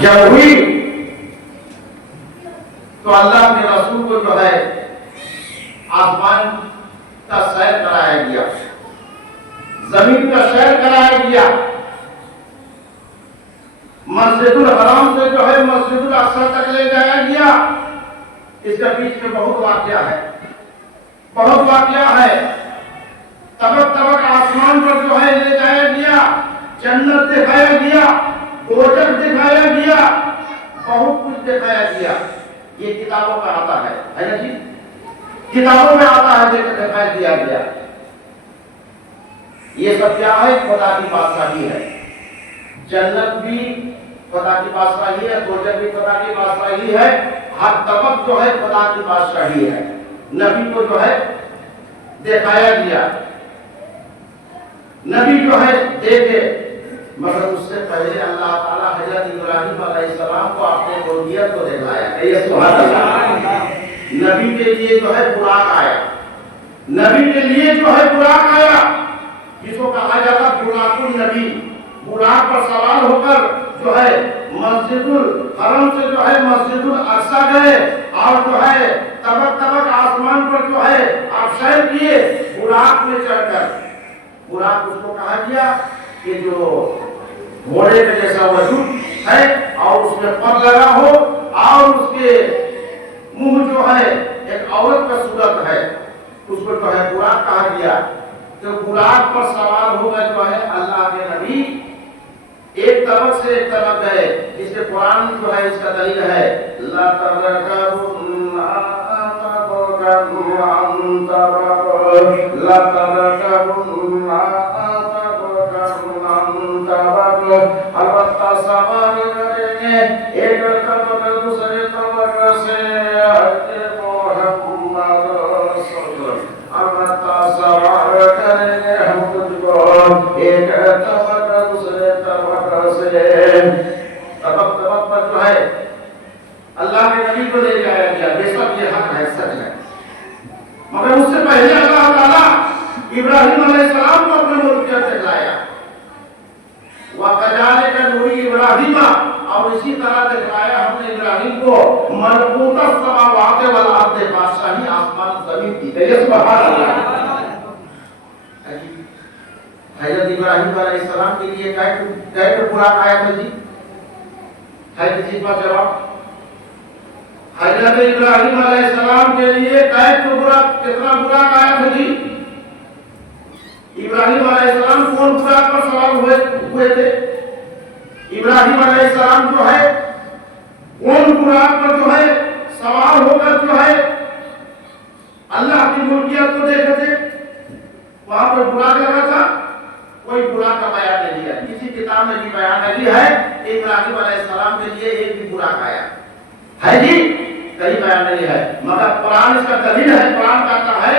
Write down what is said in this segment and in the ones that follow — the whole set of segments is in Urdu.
جب ہوئی تو اللہ کے رسول کو جو ہے آسمان کا سیر کرایا گیا، زمین کا سیر کرایا گیا، مسجد الحرام سے جو ہے مسجد الاقصی تک لے جایا گیا۔ اس کے بیچ میں بہت واقعہ ہے، بہت واقعہ ہے۔ طبق طبق آسمان پر جو ہے لے جایا گیا، جنت دکھایا گیا، دوزخ دکھایا گیا، بہت کچھ دکھایا گیا۔ یہ کتابوں میں آتا ہے نا جی، کتابوں میں آتا ہے، دکھایا دیا گیا۔ یہ سب کیا ہے؟ خدا کی بادشاہی ہے۔ جنت بھی خدا کی بادشاہی ہے، دوزخ بھی خدا کی بادشاہی ہے، ہر طبق جو ہے خدا کی بادشاہی ہے۔ نبی کو جو ہے دکھایا گیا، نبی جو ہے دیکھے، مگر اس سے پہلے اللہ تعالیٰ حضرت ابراہیم علیہ السلام کو اپنے ربوبیت کو دکھلایا۔ سبحان اللہ۔ نبی کے لیے جو ہے براق آیا، نبی کے لیے جو ہے براق آیا، جس کو کہا جاتا براق النبی۔ براق پر سوار ہو کر جو ہے مسجد الحرم سے جو ہے مسجد الاقصی گئے، اور جو ہے طبق طبق آسمان پر جو ہے آپ سیر کیے براق میں چڑھ کر۔ براق اس کو کہا گیا کہ جو گھوڑے کے جیسا وجود ہے اور اس میں پر لگا ہو، اور اس کے منہ جو ہے ایک عورت کا صورت ہے، اس کو جو ہے براق کہا گیا۔ تو براق پر سوار ہو گئے جو ہے اللہ کے نبی، ایک طرف سے ایک طرف گئے۔ اس کے قرآن جو ہے اس کا دلیل ہے، البتہ سوار کریں گے ایک طرف دوسرے طرف سے، البتہ سوار کریں گے ہم تجھ کو ایک طبق دوسرے طبق سے۔ طبق طبق پر جو ہے اللہ کے نبی کو لے جایا گیا، بے شک یہ حق ہے، سچ ہے، مگر اس سے پہلے اللہ تعالیٰ ابراہیم علیہ السلام کو اپنے ملکیت دکھلایا۔ وَكَذَلِكَ نُرِي إِبْرَاهِيمَ، اور اسی طرح دکھلایا ہم نے ابراہیم کو ملکوت السماوات والارض، بادشاہی آسمان زمین کی۔ سبحان اللہ۔ حضرت ابراہیم علیہ السلام کے لیے کئے براق آیا تھا جی؟ ہے کسی کا جواب؟ حضرت ابراہیم علیہ السلام کے لیے کتنا براق آیا تھا جی؟ ابراہیم علیہ السلام کون براق پر سوار ہوئے تھے؟ ابراہیم علیہ السلام جو ہے کون براق پر جو ہے سوار ہو کر جو ہے اللہ کی ملکیت کو دیکھتے تھے؟ وہاں پر براق لگا تھا؟ کوئی براق کا بیان نہیں ہے، کسی کتاب میں بھی بیان نہیں ہے کہ ابراہیم علیہ السلام کے لیے ایک بھی براق آیا ہے جی، کہیں بیان نہیں ہے، مگر قرآن اس کا دلیل ہے۔ قرآن کہتا ہے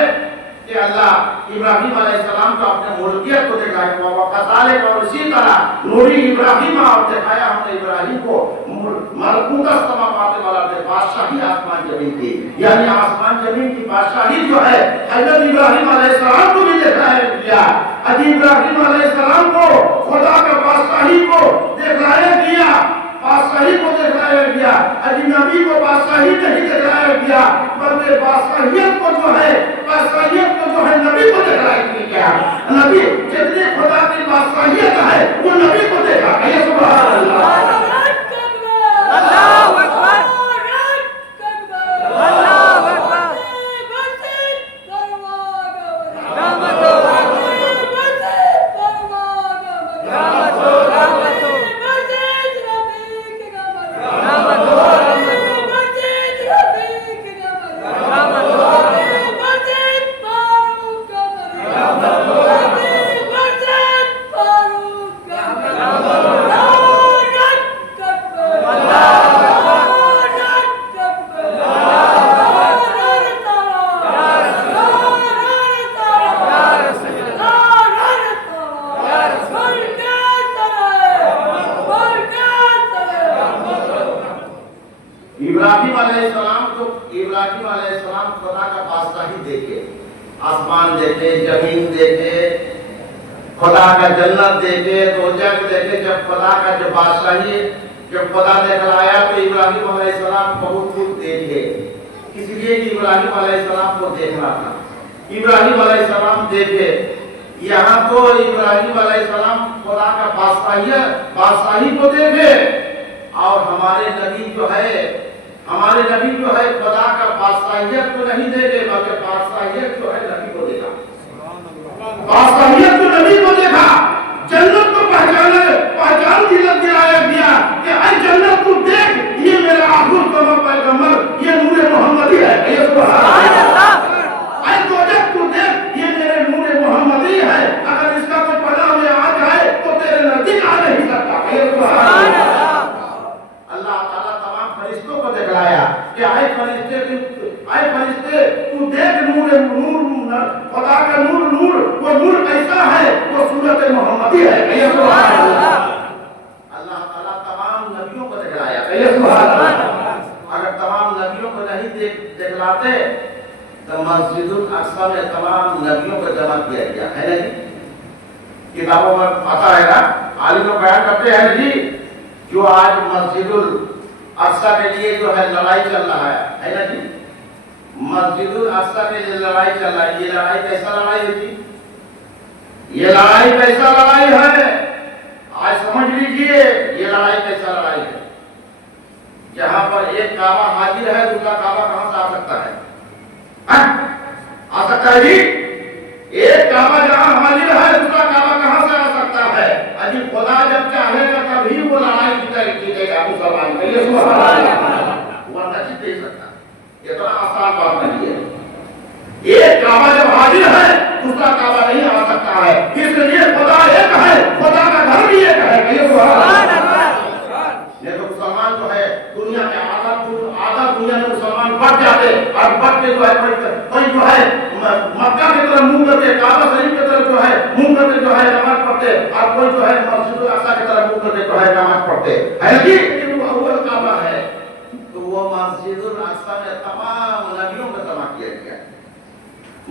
کہ اللہ ابراہیم علیہ السلام کو اپنے ملکیت کو دکھایا، وَكَذَلِكَ، اور اسی طرح نوری ابراہیم، اور دکھایا ہم نے ابراہیم کو ملکوت السماوات والارض، بادشاہی آسمان زمین کی، یعنی آسمان زمین کی بادشاہی جو ہے حضرت ابراہیم علیہ السلام کو بھی دکھایا گیا۔ ابراہیم علیہ السلام کو خدا کا بادشاہی کو دکھلایا گیا، بادشاہی کو دکھلایا گیا۔ نبی کو بادشاہی نہیں دکھلایا گیا، بلکہ بادشاہیت کو جو ہے نبی کو دکھلایا گیا۔ نبی جتنی خدا کی بادشاہیت ہے وہ نبی کو دیکھا گیا۔ سبحان اللہ۔ اللہ اکبر، اللہ اکبر۔ ابراہیم علیہ السلام خدا کا بادشاہی دیکھے، آسمان دیکھے، زمین دیکھے، خدا کا جنت دیکھے، دوزخ دیکھے۔ جب خدا کا جو بادشاہی جب خدا دکھلایا تو ابراہیم علیہ السلام بہت کچھ دیکھے، اس لیے کہ ابراہیم علیہ السلام کو دیکھنا تھا۔ ابراہیم علیہ السلام دیکھے، یہاں تو ابراہیم علیہ السلام خدا کا بادشاہی کو دیکھے، اور ہمارے نبی جو ہے خدا کا بادشاہیت کو نہیں دیکھے، بلکہ بادشاہیت جو ہے نبی کو دیکھا، بادشاہیت کو نبی کو دیکھا، جنت کو پہچان دلایا گیا کہ اے جنت تو دیکھ، یہ میرا آخر کمر پیغمبر، یہ نور محمدی ہے، اے سبحان اللہ، اے دوجت تو دیکھ، یہ میرے نور محمدی ہے، اگر اس کا کوئی پناہ میں آ جائے تو تیرے نزدیک آ نہیں سکتا، اے سبحان اللہ۔ اللہ تعالیٰ تمام فرشتوں کو دکھلایا کہ اے فرشتے تو دیکھ، خدا کا نور، وہ نور کیسا ہے، وہ صورت محمدی ہے، اے سبحان اللہ۔ اللہ تعالیٰ تمام نبیوں کو دکھلایا، اے سبحان اللہ۔ اگر تمام نبیوں کو نہیں دکھلاتے تو مسجد الاقصی میں تمام نبیوں کو جمع کیا گیا ہے نا جی، کتابوں میں آتا ہے نا، عالم لوگ بیان کرتے ہیں جی، جو آج مسجد الاقصی کے لیے جو ہے لڑائی چل رہا ہے نا جی، مسجد الاقصی کے لیے لڑائی چل رہا ہے، یہ لڑائی کیسا لڑائی ہے جی، یہ لڑائی کیسا لڑائی ہے، آج سمجھ لیجئے یہ لڑائی کیسا لڑائی ہے۔ جہاں پر ایک کعبہ حاضر ہے، دوسرا کعبہ کہاں سے آ سکتا ہے؟ آ سکتا ہے جی، ایک کعبہ جہاں حاضر ہے، دوسرا کعبہ کہاں سے آ سکتا ہے؟ اجی خدا جب چاہے گا تبھی وہ لڑائی جیتے گا مسلمان کا، یہ سبحان اللہ، ورنہ جیت نہیں سکتا، اتنا آسان بات نہیں ہے۔ ایک کعبہ جب حاضر ہے، دوسرا کعبہ نہیں آ سکتا ہے، اس لیے خدا ایک ہے، خدا کا گھر بھی ایک ہے، یہ سبحان اللہ۔ یہ تو مسلمان جو ہے دنیا کے آدھا دنیا میں مسلمان بٹ جاتے، اور بٹ کے جو ہے کوئی جو ہے مکہ کی طرف منہ کر کے، کعبہ شریف کی طرف جو ہے منہ کر کے جو ہے نماز پڑھتے، اور کوئی جو ہے مسجد الاقصی کی طرف منہ کر کے جو ہے نماز پڑھتے ہے جی، کہ وہ اول کعبہ ہے۔ تو وہ مسجد الاقصی میں تمام نبیوں کو جمع کیا گیا،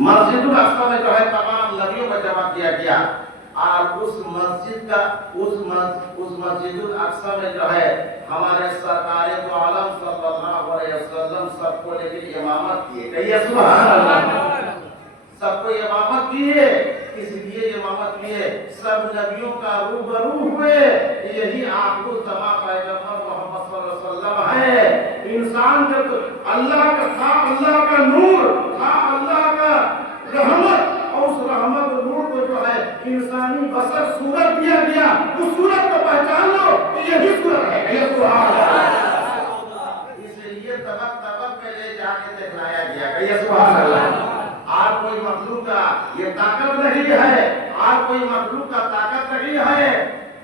مسجد الاقصی میں جو ہے تمام نبیوں کو جمع کیا گیا، اور اس مسجد الاقصی میں جو ہے ہمارے سرکار دو عالم صلی اللہ علیہ وسلم سب کو لے کے امامت کیے، کہیے سبحان اللہ، سب کو امامت کیے، اس لیے امامت کیے، سب نبیوں کا روبرو ہوئے، یہی آخر الزمان پیغمبر محمد صلی اللہ علیہ وسلم ہے۔ انسان جب اللہ کا نور تھا، اللہ کا رحمت، اور اس رحمت و نور کو جو ہے انسانی بشر صورت دیا گیا، اس صورت کو پہچان لو کہ یہی صورت ہے، یہ سبحان اللہ، اس لیے طبق میں لے جا کے دکھلایا گیا کہ یہ سبحان اللہ۔ آج کوئی مخلوق کا یہ طاقت نہیں ہے، آج کوئی مخلوق کا طاقت نہیں ہے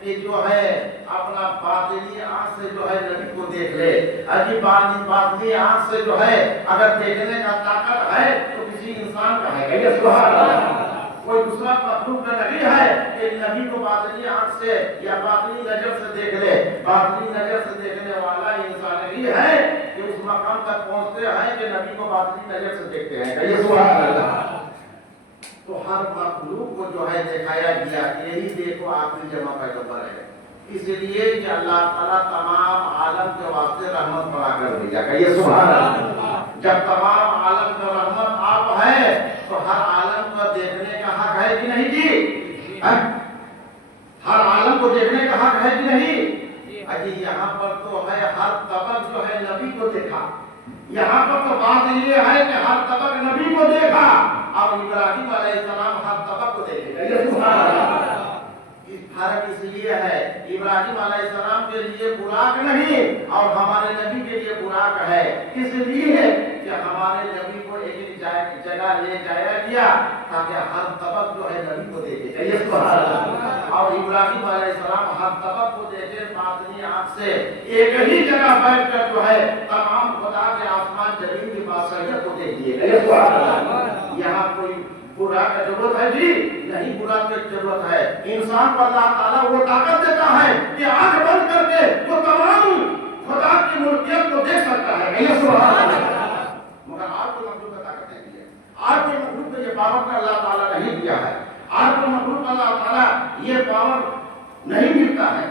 کہ جو ہے اپنا باطنی آنکھ سے جو ہے نبی کو دیکھ لے، عجیب باطنی آنکھ سے جو ہے اگر دیکھنے کا طاقت ہے تو کسی انسان کا ہے، کہ سبحان اللہ۔ کوئی دوسرا مخلوق کا نہیں ہے کہ نبی کو باطنی آنکھ سے یا باطنی نظر سے دیکھ لے، باطنی نظر سے دیکھنے والا انسان ہی ہے کہ اس مقام تک پہنچتے ہیں کہ نبی کو باطنی نظر سے دیکھتے ہیں، کہ سبحان اللہ۔ تو ہر مخلوق کو جو ہے دکھایا گیا، یہی دیکھو آخری جمع پیغمبر ہے، اس لیے کہ اللہ تعالیٰ تمام عالم کے واسطے رحمت بنا کر بھیجا، کہیے سبحان اللہ۔ جب تمام عالم کا رحمت آپ ہے تو ہر عالم کو دیکھنے کا حق ہے کہ نہیں جی؟ ہر عالم کو دیکھنے کا حق ہے کہ نہیں؟ اجی یہاں پر تو ہے ہر طبق جو ہے نبی کو دیکھا، یہاں پر تو بات یہ ہے کہ ہر طبق نبی کو دیکھا، اور ابراہیم علیہ السلام ہر طبق کو دیکھے، سبحان اللہ۔ اس فرق اس لیے ہے، ابراہیم علیہ السلام کے لیے براق نہیں اور ہمارے نبی کے لیے براق ہے، اس لیے کہ ہمارے نبی کو ایک جگہ لے جایا گیا تاکہ ہر طبق جو ہے نبی کو دیکھے، سبحان اللہ۔ اور ابراہیم علیہ السلام ہر طبق کو دیکھے باطنی آنکھ سے، ایک ہی جگہ بیٹھ کر جو ہے تمام خدا کے آسمان زمین کی بادشاہیت کو دیکھیے، سبحان اللہ۔ یہاں کوئی برا کا ضرورت ہے جی نہیں، برا کی ضرورت ہے، انسان کو اللہ تعالیٰ وہ طاقت دیتا ہے کہ آنکھ بند کر کے وہ تمام خدا کی ملکیت کو دیکھ سکتا ہے، سبحان اللہ۔ مگر آپ کو مخلوق کا طاقت نہیں دی ہے، آپ کے مخلوق کو یہ پاور کا اللہ تعالیٰ نہیں دیا ہے، آپ کو مخلوق اللہ تعالیٰ یہ پاور نہیں ملتا ہے،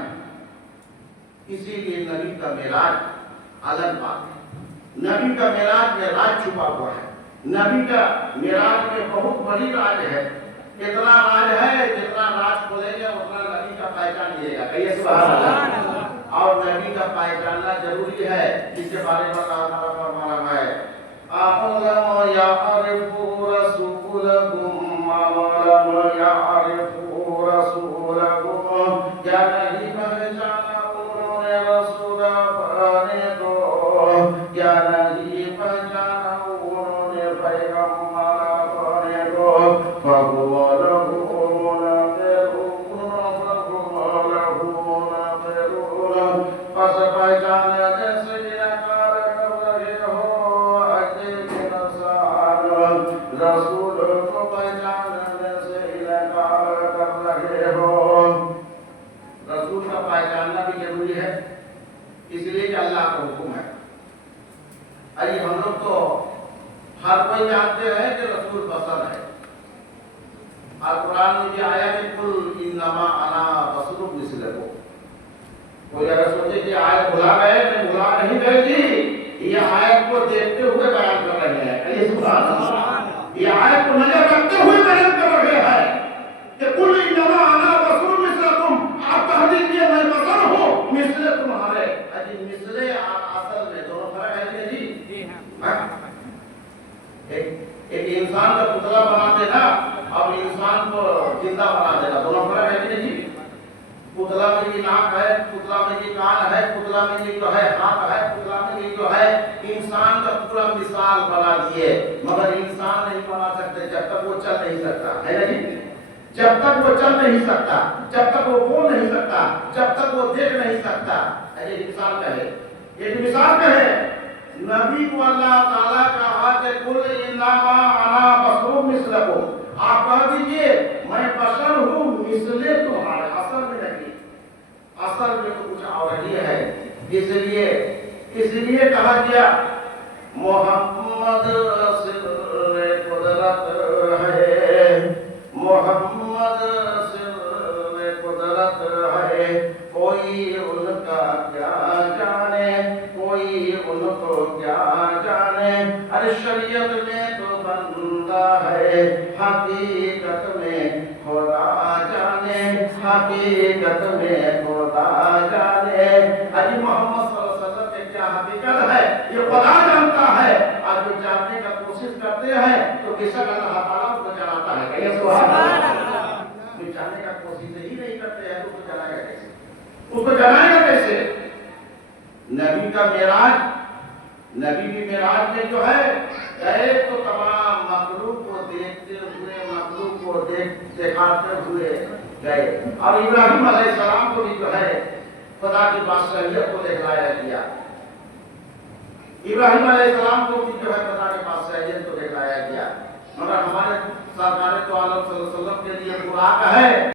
اسی لیے نبی نبی کا معراج الگ بات ہے. نبی کا معراج میں راز چھپا ہوا ہے. نبی کا معراج میں بہت بڑی راز ہے. اتنا راز ہے جتنا راز کھولیں گے اتنا نبی کا پہچان ملے گا. کہیے سبحان اللہ. اور نبی کا پہچاننا ضروری ہے. اس کے بارے میں اللہ تعالیٰ فرما رہا ہے أَعْلَمَ يَعْرِفُ رَسُولَهُمْ وَلَمْ يَعْرِفُوا رَسُولَهُمْ. کیا نہیں پہچانا انہوں نے رسول اپنے کو, کیا نہیں پہچانا انہوں نے پیغمبر اپنے کو. فَهُوَ لَهُ مُنَكِّرٌ. پس پہچانے جیسے انکار کر رہے ہو رسول کو پہچاننے سے انکار کر رہے ہو. رسول کا پہچاننا بھی ضروری ہے, اس لیے کہ اللہ کا حکم ہے. ارے ہم لوگ تو ہر کوئی جانتے ہیں کہ رسول بشر ہے. اور قرآن میں بھی آیا کہ قل انما انا بشر مثلکم. کوئی اگر سوچے کہ آیت بھلا گئے تو بھلا نہیں گئے جی, یہ آیت کو دیکھتے ہوئے بیان کر رہے ہیں. یہ آیت کو نظر رکھتے ہوئے بیان کر رہے ہیں کہ قل انما انا بشر مثلکم. آپ کہہ دیجیے میں بشر ہوں مثل تمہارے. اجی مثل اصل میں دونوں فرق ہے جی. ایک انسان کا پتلا بنا دینا اور انسان کو زندہ بنا دینا دونوں فرق ہے جی. پتلا میں یہ ناک ہے, پتلا میں یہ کان ہے, پتلا میں یہ جو ہے ہاتھ ہے, پتلا میں یہ جو ہے انسان کا پورا مثال بنا دیے, مگر انسان نہیں بنا سکتے جب تک وہ چل نہیں سکتا ہے نا جی. جب تک وہ چل نہیں سکتا, جب تک وہ بول نہیں سکتا, جب تک وہ دیکھ نہیں سکتا. ایک مثال کہے, ایک مثال کہے نبی کو اللہ تعالیٰ کہا کہ قل انما انا بشر مثلکم. آپ کہہ دیجئے میں بشر ہوں مثل تمہارے. اصل میں نہیں, اصل میں تو کچھ اور ہی ہے. اس لیے کہا گیا محمد سر قدرت ہے, محمد سر قدرت ہے. کوئی ان کا کیا جانے, کوئی ان کو کیا جانے. ارے شریعت میں تو بندہ ہے, حقیقت میں خدا جانے, حقیقت میں خدا جانے. ارے محمد صلی اللہ علیہ وسلم کے کیا حقیقت ہے یہ خدا جانتا ہے. اور جو جاننے کا کوشش کرتے ہیں تو بے شک اللہ تعالیٰ ان کو جانتا ہے. کہیے سبحان اللہ. جو جاننے کا کوشش ہی نہیں کرتے ہیں تو اس کو جانائے گا کیسے, اس کو جانائے گا کیسے. نبی کا معراج, نبی کی معراج میں جو ہے گئے تو تمام مخلوق کو دیکھتے ہوئے, مخلوق کو دکھاتے ہوئے گئے. اور ابراہیم علیہ السلام کو بھی جو ہے خدا کی بادشاہیت کو دکھلایا گیا. ابراہیم علیہ السلام کو بھی